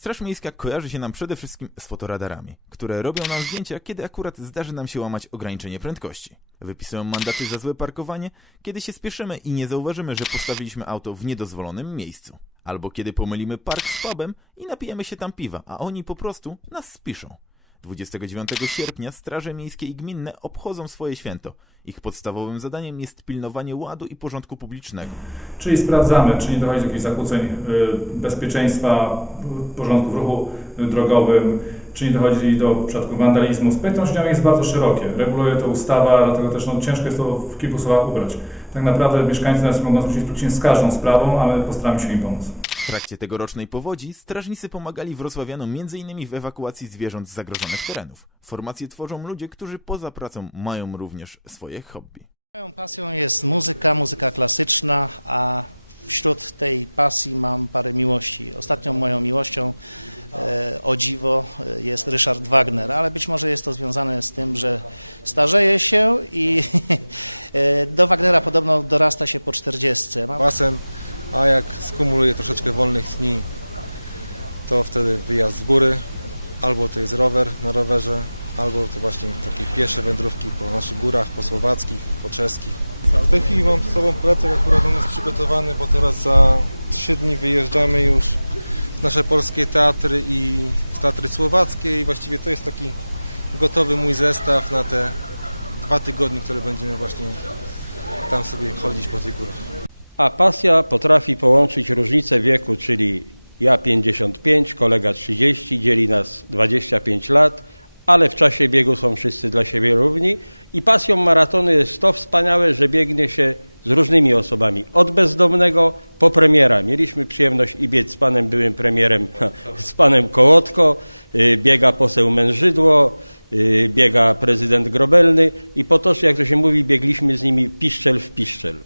Straż Miejska kojarzy się nam przede wszystkim z fotoradarami, które robią nam zdjęcia, kiedy akurat zdarzy nam się łamać ograniczenie prędkości. Wypisują mandaty za złe parkowanie, kiedy się spieszymy i nie zauważymy, że postawiliśmy auto w niedozwolonym miejscu. Albo kiedy pomylimy park z pubem i napijemy się tam piwa, a oni po prostu nas spiszą. 29 sierpnia straże miejskie i gminne obchodzą swoje święto. Ich podstawowym zadaniem jest pilnowanie ładu i porządku publicznego. Czyli sprawdzamy, czy nie dochodzi do jakichś zakłóceń y, bezpieczeństwa, y, porządku w ruchu y, drogowym, czy nie dochodzi do przypadku wandalizmu. Spektrum życiowe jest bardzo szerokie. Reguluje to ustawa, dlatego też no, ciężko jest to w kilku słowach ubrać. Tak naprawdę mieszkańcy nas mogą zwrócić praktycznie z każdą sprawą, a my postaramy się im pomóc. W trakcie tegorocznej powodzi strażnicy pomagali wrocławianom m.in. w ewakuacji zwierząt z zagrożonych terenów. Formacje tworzą ludzie, którzy poza pracą mają również swoje hobby. Moją pasją jest muzyka, muzyka klasyczna, a wśród tej pasji mam parę miłości. Ostatnią moją miłością, e, o dziwo, e, jest Ryszard Wagner, ale być może jest to związane z tym, że starzeje się i e, do Wagnera podobno dorasta się po 40. Mam basen, a jak skumuluję troszeczkę wolnych dni, to wtedy wyjazd w góry, albo to jest rower na rowerze, albo to właśnie takie piesze wędrówki po naszych górach, po słowackich, po czeskich. W tej chwili mam z sobą plecak akurat on jest przygotowany, bo teraz za trzy dni wyjeżdżamy już w nasze polskie teatry i w teatry słowackie i właściwie to jest taki gotowy mój zestaw na te dwa tygodnie, które będziemy właśnie tam sobie chodzić po tych górach. A pasja potrafi połączyć różnicę wieku, czyli ja 55, kolega 30, dzieli nas 25 lat, ale w czasie biegu są wszyscy dla siebie równi. I pasją maratonu jest to wspaniałe, że biegnie się z różnymi osobami. Od bezdomnego po premiera. Mieliśmy przyjemność i biec z panem byłym premierem, z panem Kołotko, y, biega poseł Mężydło, y, biega prezydent Grobelny i po to, jak to się mówi, biegliśmy z nimi piszczel w piszczel.